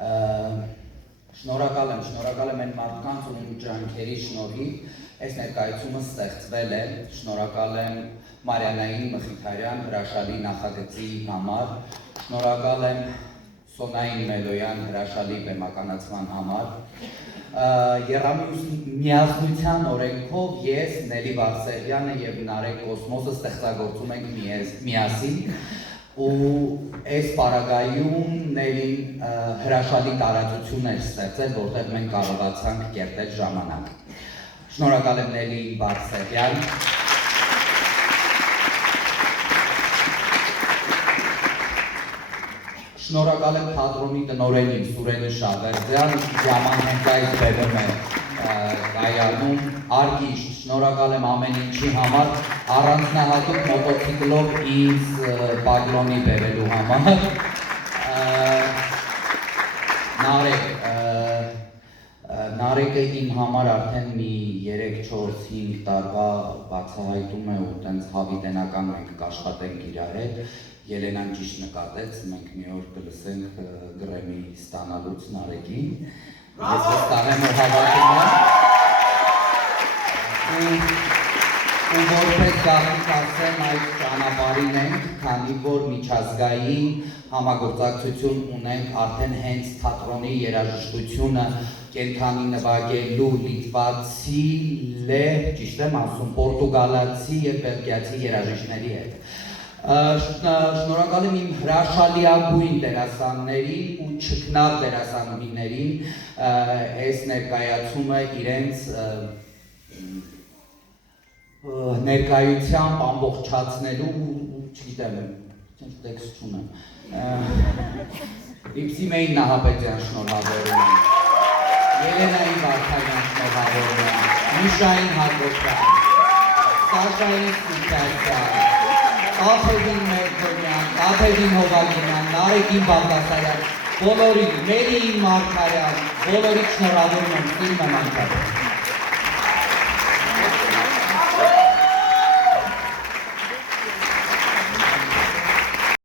Շնորհակալ եմ այն մարդկանց ու իմ ջանքերի շնորհիվ այս ներկայացումը ստեղծվել է, շնորհակալ եմ Մարիանային Մխիթարյան հրաշալի նախագծի համար, շնորհակալ եմ Սոնային Մելոյան հրաշալի բեմականացման համար, Եռամուս միասնության օրենքով ես, Նելի Վարսեղյանը և Նարեկ Կոսմոսը ստեղծագործում ենք միասին ու այս պարագայում Նելին հրաշալի տարածություն էր ստեղծել, որտեղ մենք կարողացանք կերտել ժամանակ։ Շնորհակալ եմ Նելի Վարսեղյան։ Շնորհակալ եմ թատրոնի տնօրենին Սուրենի Շավերդյան, ժամանակ հենց այս բերում է կայանում, Արգիշտ, շնորհակալ եմ ամեն ինչի համար, առանձնահատուկ մոտոցիկլով ինձ պագլոնի բերելու համար, Նարեկը իմ համար արդեն մի 3-4-5 տարվա բացահայտում է ու տենց հավիտենական մենք կաշխատենք իրար հետ, Ելենան ճիշտ նկատեց, մենք մի օր կլսենք Գրեմի ստանալուց Նարեկին, ես վստահ եմ ու հավատում եմ, ու որպես գաղտնիք ասեմ այս ճանապարհին ենք, քանի որ միջազգային համագործակցություն ունենք արդեն հենց թատրոնի երաժշտությունը կենդանի նվագելու լիտվացի, ճիշտ եմ ասում, պորտուգալացի և բելգիացի երաժիշտների հետ։ Շնորհակալ եմ իմ հրաշալիագույն դերասաններին ու չքնավ դերասանուհիներին այս ներկայացումը իրենց ներկայությամբ ամբողջացնելու ու չգիտեմ, տեքստ չունեմ, Իպսիմեին Նահապետյան շնորհավորում եմ, Ելենային Վարդանյան շնորհավորում եմ, Միշային Հակոբյան, Սաշային Սուքյասյան, Աթևին Մերձոնյան, Աթևին Հովագինյան, Նարեկին Բաղդասարյան, բոլորին, Մերիին Մարգարյան, բոլորիդ շնորհավորում եմ, սիրում եմ անգամ։